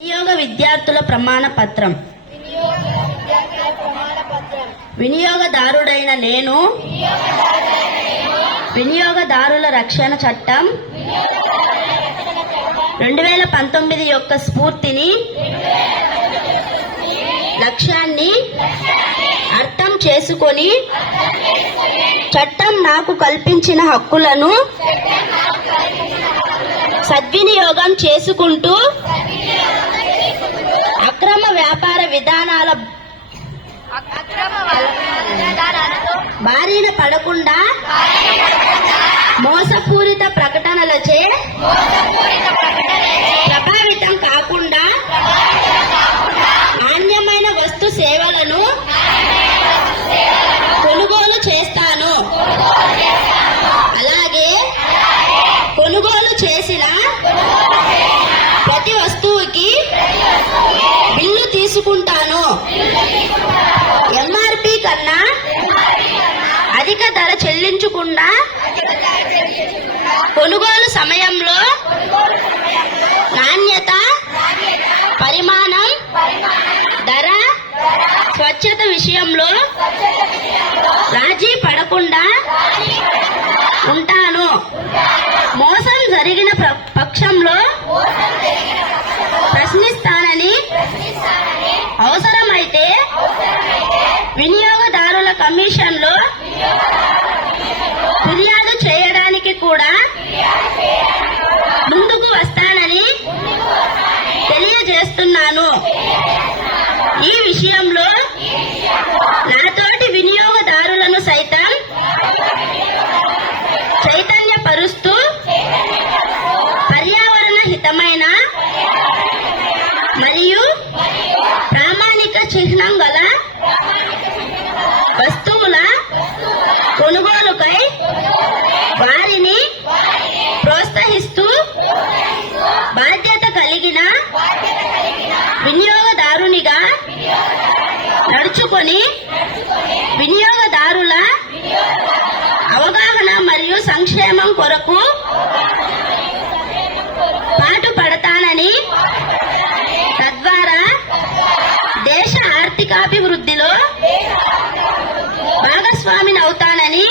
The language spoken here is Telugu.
వినియోగ విద్యార్థుల ప్రమాణ పత్రం. వినియోగదారుడైన నేను వినియోగదారుల రక్షణ చట్టం 2019 యొక్క స్ఫూర్తిని, లక్ష్యాన్ని అర్థం చేసుకొని చట్టం నాకు కల్పించిన హక్కులను సద్వినియోగం చేసుకుంటూ అక్రమ వ్యాపార విధానాల బారిన పడకుండా మోసపూరిత ప్రకటనలచే ప్రభావితం కాకుండా నాణ్యమైన వస్తు సేవలను కొనుగోలు చేస్తాను. అలాగే కొనుగోలు చేసిన ప్రతి వస్తువుకి బిల్లు తీసుకుంటాను. ఎంఆర్పి కన్నా అధిక ధర చెల్లించకుండా కొనుగోలు సమయంలో నాణ్యత, పరిమాణం, ధర, స్వచ్ఛత విషయంలో రాజీ పడకుండా ఉంటాను. మోసం జరిగిన పక్షంలో ప్రశ్నిస్తానని, అవసరమైతే వినియోగదారుల కమిషన్లో ఫిర్యాదు చేయడానికి కూడా ముందుకు వస్తానని తెలియజేస్తున్నాను. ఈ విషయంలో నాతోటి వినియోగదారులను సైతం చైతన్యపరుస్తూ పర్యావరణ హితమైన మరియు ప్రామాణిక చిహ్నం గల వస్తువుల కొనుగోలుకై వారిని ప్రోత్సహిస్తూ బాధ్యత కలిగిన వినియోగదారునిగా నడుచుకొని వినియోగదారుల అవగాహన మరియు సంక్షేమం కొరకు పాటుపడతానని, తద్వారా దేశ ఆర్థికాభివృద్ధిలో భాగస్వామిని అవుతానని